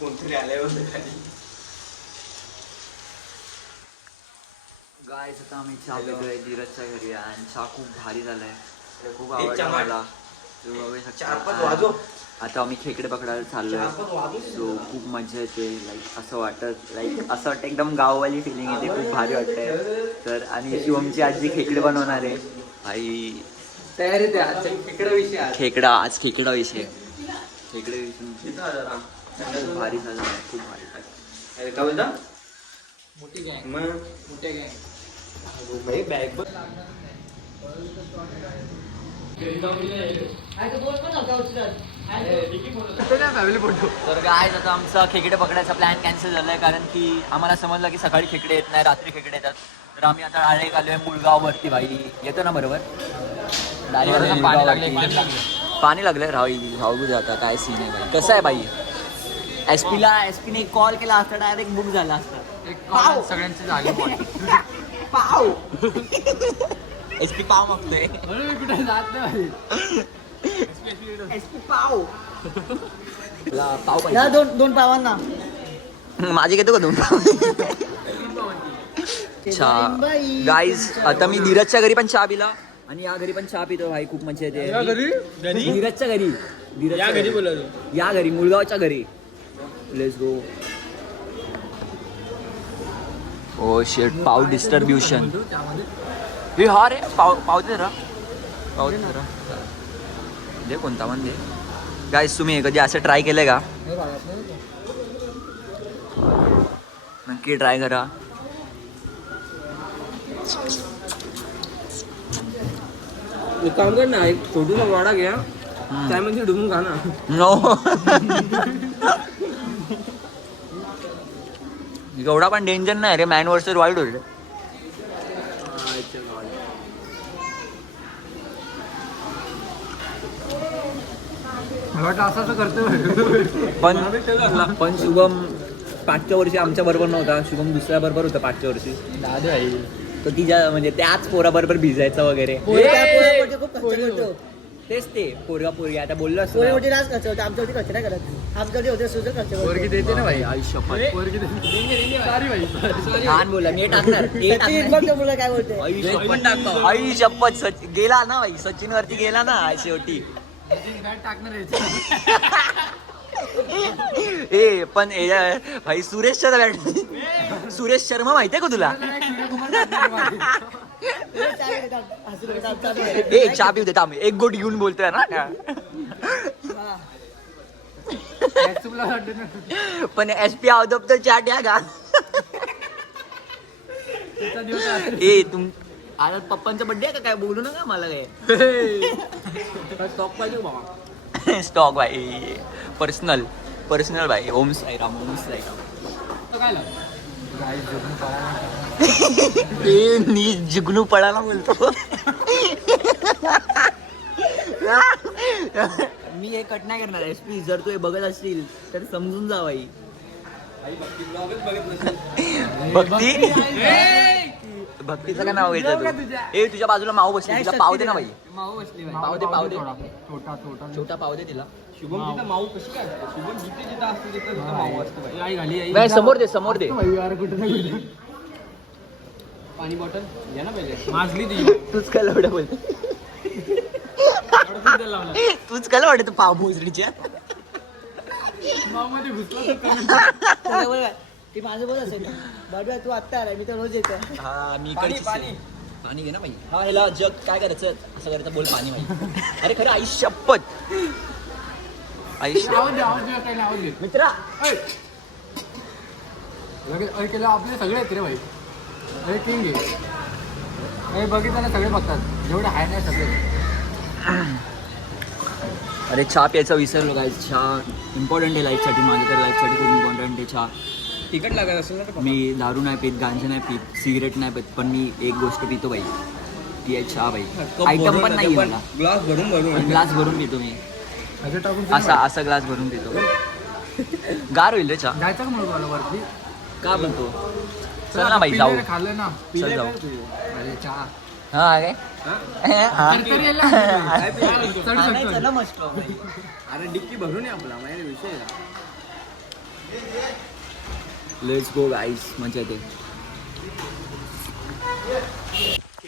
कोणतरी आलंय बघ खाली. गाईस आता आम्ही चहा पितोय धीरजच्या घरी आणि चहा खूप भारी झालाय, खूप आवडला मला. आता आम्ही खेकडे पकडायला चाललोय. सो खूप मजा येते. लाईक असं वाटतं एकदम गाववाली फिलिंग येते, खूप भारी वाटतंय. तर आणि शिवमची आजी खेकडे बनवणार आहे भाई. तयारी ते आज खेकडा विषय. खेकडा विषय खेकडे विषय खूप भारी झाला आहे, खूप भारी. काय बोलता? मोठी गँग, मग मोठ्या गँग. भाई बॅग बघ. तर गाईज आता आमचा खेकडे पकडायचा प्लॅन कॅन्सल झालाय, कारण की आम्हाला समजलं की सकाळी खेकडे येत नाही, रात्री खेकडे येतात. तर आम्ही आता डायरेक्ट आलोय मुळगाव वरती. भाई येतो ना बरोबर? पाणी लागलंय. राहू दे आता, काय सीन आहे भाई. कसं आहे भाई, एसपीने कॉल केला असता डायरेक्ट बुक झाला असता. पाव सगळ्यांचे झाले पाव एसपी पाव मागतोय. कुठे जात नाही. एसपी पाव पाव दोन पावांना माझे घेतो का 2 पाव? चहा गाईज आता मी धीरजच्या घरी पण चहा पिला आणि या घरी पण चहा पितो भाई. खूप मजा येते. धीरजच्या घरी, या घरी बोलतो. या घरी मुळगावच्या घरी. Let's go. ओ शेट, पाव डिस्ट्रीब्युशन. हे हा रे पाव दे जरा, पाव दे जरा. दे कोणता पण दे. गाईज तुम्ही कधी असं ट्राय केलंय का? नक्की ट्राय करा. एक काम कर ना, एक छोटूसा वाडा घ्या, त्यामध्ये डुबून खा ना. नो एवढा पण डेंजर नाही रे. मॅन वर्सेस वाईल्ड होईल. असं करतो. पण शुभम 5च्या वर्षी आमच्या बरोबर नव्हता. शुभम दुसऱ्या बरोबर होता 5च्या वर्षी. दादू आई तो तिच्या म्हणजे त्याच पोराबरोबर भिजायचा वगैरे. खूप खर्च करतो. तेच ते पोरगी आता बोललो असतो. पोरीवरती राज खर्च होतो, आमच्यावरती खर्च नाही करत. आमच्यावरती होते सुद्धा खर्च करतो. पोरगी देते ना भाई. आयुष्य पोरगी देते. सॉरी भाई. लहान बोला मी टाकणार. सचिन बघ तो मुलं काय बोलते. आई शपथ गेला ना भाई, सचिन वरती गेला ना शेवटी. टाकणार ए पण भाई सुरेशच्या बॅट. सुरेश शर्मा माहितीये का तुला? ए चहा पिऊ देता आम्ही. एक गोट घेऊन बोलतोय ना. पण SP out of the chat या का? ए आता पप्पांचा बर्थडे आहे का काय? बोलू नका मला काय. स्टॉक पाहिजे बाबा. स्टॉक भाई पर्सनल भाई. ओम साईराम. काय ते नी जुगनू पडायला बोलतो. मी हे कट नाही करणार. एसपी जर तू हे बघत असतील तर समजून जा भाई. भक्तीचं काय नाव घ्यायचं? ए तुझ्या बाजूला माऊ बसली, तिला पाव दे ना भाई. माऊ बसली पाव दे. छोटा पाव दे तिला. शुभम तिथं माऊ कशी काय? शुभम जिथे असतो तिथं माऊ असतो भाई. आई घाली आई. नाही, समोर दे. यार कुठे नाही कुठे. पाणी बॉटल घ्या ना पहिले. माजली तुझी. तूच काय एवढं बोलतो? तूच काय वाटत पाव मोजरीच्या? माऊ मध्ये घुसला. ती माझं बोल असेल. बाबा तू आत्ता आलाय, मी तर रोज येतो. हा मी पाणी घे ना भाई. हा ह्याला जग काय करायचं असं करायचं बोल पाणी भाई. अरे खरं आई शपथ. मित्रा लगेच केलं आपले सगळे आहेत रे भाई. अरे किंग आहे. बघितलं ना सगळे बघतात. जेवढे आहे ना सगळे. अरे चहा प्यायचा विसरलो काय. चहा इम्पॉर्टंट आहे लाईफसाठी. माझ्या तर लाईफसाठी खूप इम्पॉर्टंट आहे चहा. तिकट लागत असेल ना. मी दारू नाही पित, गांजा नाही पित, सिगरेट नाही पित, पण मी एक गोष्ट पितो भाई. ती आहे चहा भाई. आयटम पण नाही मला. ग्लास भरून पितो मी. असा ग्लास भरून पितो. गार होईल रे चहा. जायचं का म्हणून मला वरती? का म्हणतो? चल ना भाई जाऊ. खाल्लं ना. चल जाऊ. अरे चहा. हा काय? अरे डिक्की भरून आहे आपला माझ्या विषय. लेट्स गो गाईस, मजा येते.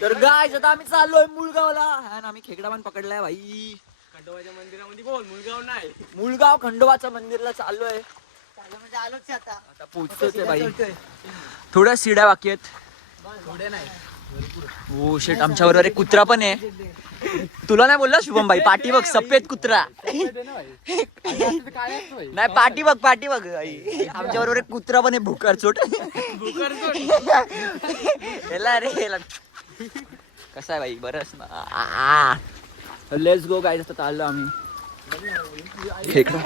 तर गाईस आता आम्ही चाललोय मुळगावला आणि आम्ही खेकडा पण पकडलाय भाई. खंडोबाच्या मंदिरामध्ये बोल, मुलगाव नाही. मुळगाव खंडोबाच्या मंदिरला चाललोय. म्हणजे आलोच आता. आता पोहोचतोच आहे भाई. थोड्या सिड्या बाकी आहेत. थोडे नाही. हो शेट, आमच्या बरोबर एक कुत्रा पण आहे. तुला नाही बोलला शुभम भाई, पाठी बघ सफेद कुत्रा. नाही पाठी बघ, पाठी बघ. आमच्या बरोबर एक कुत्रा पण आहे, भुकारचोट. हेला रे हेला. कसा आहे भाई, बरंच ना. लेट्स गो गाईस, आता चाललो आम्ही. खेकडा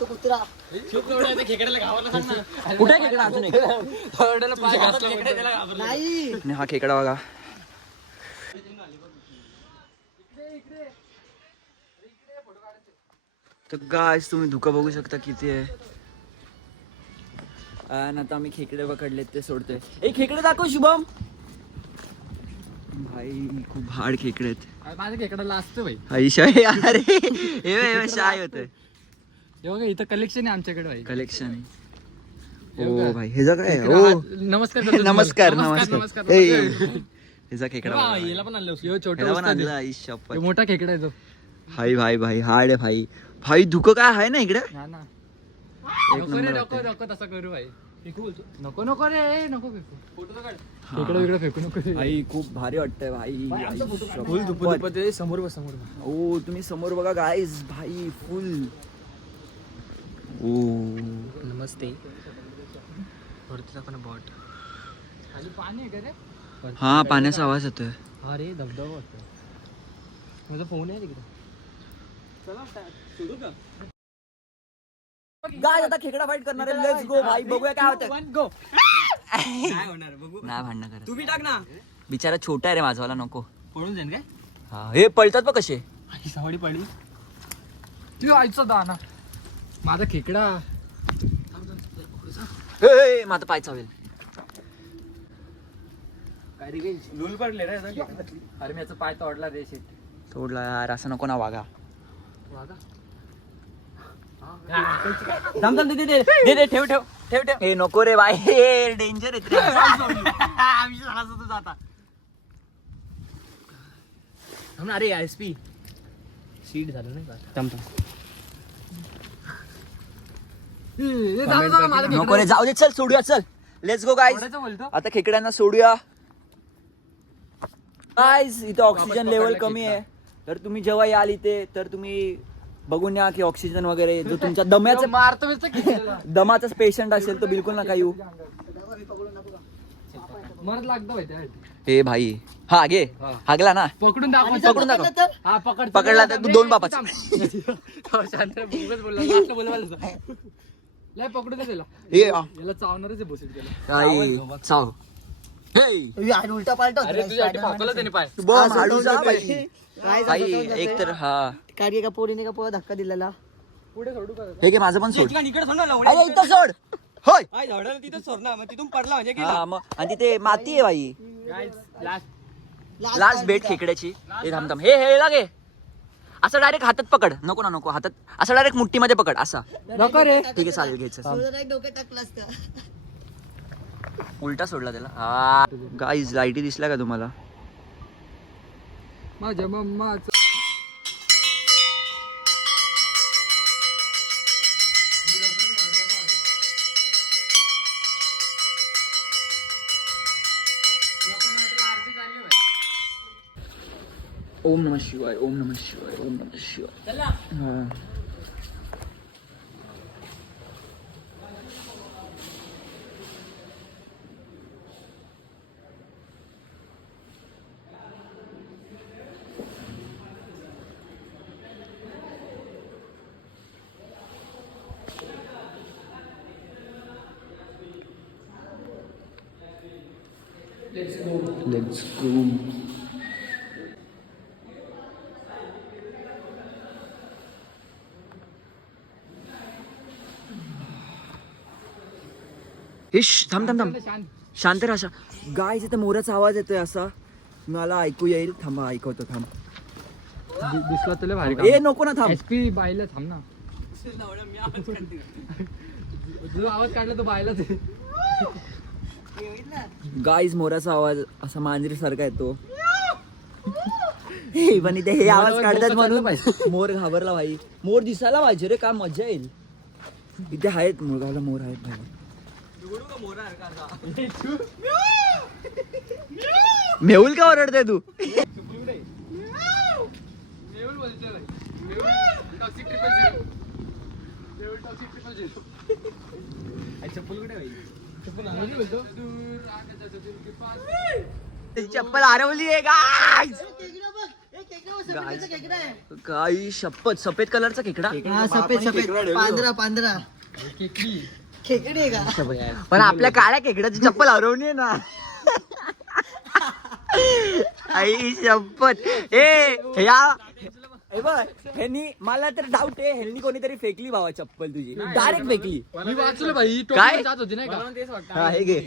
तो कुत्रा खेकड्याला गावाला सांग ना. कुठे खेकडा अजून एक? नाही. आणि हा खेकडा बघा. तर गाईस तुम्ही धुका बघू शकता किती आहे. आणि आता आम्ही खेकडे पकडलेत ते सोडतोय. एक खेकडे दाखव शुभम. भाई खूप हार्ड खेकडे आहेत. माझ्या खेकडाला असतं भाई. आईशा अरे हे शाय होत. हे बघा इथं कलेक्शन आहे आमच्याकडे भाई. कलेक्शन. हे ओ बघा. भाई ह्याचा काय इकडं हो. नमस्कार करतो तुम्हाला. नमस्कार नमस्कार नमस्कार. ह्याचा खेकडा बघा. याला पण आणलं. ह्यो छोटा ह्याला पण उस्ताद आणला आहे. आईशा. ह्यो मोठा खेकडा आहे तो. भाई भाई भाई हार्ड आहे भाई. भाई धुकं काय आहे ना इकडे. हा ना. एक नको रे, नंबर नको वाटतंय. नको तसं करू भाई. फेकू बोलतो. नको नको रे, नको फेकू. फोटो तर काढ. खेकडा वेगळं फेकू नको रे. भाई खूप भारी वाटतंय भाई. फुल दुप्पट ते समोर बस, समोर बस. ओ तुम्ही समोर बघा गाईज. भाई फुल. ओ नमस्ते. वरती दाखव बॉट. खाली पाणी आहे का रे? हा पाण्याचा आवाज येतोय. हा रे धबधबा वाटतो. माझा फोन आहे तिकडे. चला सुरू का. गाय आता खेकडा फाईट करणार आहे. लेट्स गो भाई, बघूया काय होतं. गो. काय होणार बघू. नाही भांडणं करा. तू बी टाक ना. बिचारा छोटा आहे रे माझावाला, नको. पळून जाईन काय. हा हे पळतात बघ कसे. ही सावडी पडली. तू आईचा दाना. माझा खेकडा. ए माझा पाय चावेल. काय रे लूल पडले रे. अरे मी याचा पाय तोडला रे शेट. सोडला यार, असं नको ना वागा. थांब थांब. दे दे दे दे. ठेव ठेव ठेव ठेव. हे नको रे बाई, हे डेंजर आहे रे. आम्ही सांगायचं तुझं आता. थांब ना. अरे एसपी सीट झालं नाही का. थांब थांब. नको रे, जाऊ दे. चल सोडूया, चल. Let's go guys. बोलतो. आता खेकड्यांना सोडूया. गाईज इथं ऑक्सिजन लेवल कमी आहे. तर तुम्ही जेव्हा याल इथे तर तुम्ही बघून या की ऑक्सिजन वगैरे जो तुमच्या दम्याचा मारतो नुसतं खेकड्याला. दमाचाच पेशंट असेल तर बिलकुल नका येऊ. मरत लागतं भाई त्या. हे भाई हा घे. हागला ना. पकडून दाखव. पकडून दाखव. हा पकड. पकडला तर तू दोन बापाचा. शांत उगाच बोलला. लास्टला बोलवायला. लय पकडू दे त्याला. हे याला चावणारच आहे भोसडी त्याला. काही चाव. हे यार उलटा पालटा होता अरे रे. तुझ्यासाठी फाकवलं त्याने पाय. बम हाडू जा भाई. काय भाई एक तर हा काय एका पोरीने का पोरा धक्का दिलेला. पुढे सोडू का? हे घे माझं पण सोड. इकडे सोड ना. अरे इथं सोड. होय. काय झाडाला तिथं सोड ना. मग तिथून पडला म्हणजे की. हा मग आणि तिथे माती आहे भाई. Guys, last. लास्ट बेट खेकड्याची. हे थांब थांब. हे लागे. असं डायरेक्ट हातात पकड. नको ना नको हातात. असं डायरेक्ट मुठ्ठीमध्ये पकड असा. नको रे. ठीक आहे चालेल घ्यायचं. सोडून एक डोक्यात टाकलं असतं. उलटा सोडला त्याला. हा गाईज लाईटी दिसल्या का तुम्हाला. माझ्या मम्माचं. ओम नमः शिवाय. ओम नमः शिवाय. ओम नमः शिवाय. हा. Let's go. थांब थांब थांब. शांत. शांत राहा. गाय इथे मोराचा आवाज येतोय असा. मला ऐकू येईल. थांबा ऐकवतो. थांब. दिसला तुला भारी ए नको ना थांब. एसपी बाईला थांब ना. जो आवाज काढला तो बायलाच आहे. गाईज मोराचा आवाज असा मांजरी सारखा येतो. हे पण इथे हे आवाज काढतात म्हणून मोर घाबरला भाई. मोर दिसायला पाहिजे रे, काय मजा येईल. इथे आहेत मुळगावला मोर आहेत भाई. मेहुल का ओरडते तू? चप्पल हरवली आहे गाईज. काही शपथ सफेद कलरचा खेकडा. सफेद पांढरा खेकडी आहे का? पण आपल्या काळ्या खेकड्याची चप्पल हरवली आहे ना. आई शपथ. ह्यांनी मला तर डाऊट आहे, ह्यांनी कोणीतरी फेकली भावा चप्पल तुझी. डायरेक्ट फेकली. मी वाचलं भाई. काय? जात होती नाही का? हा हे घे.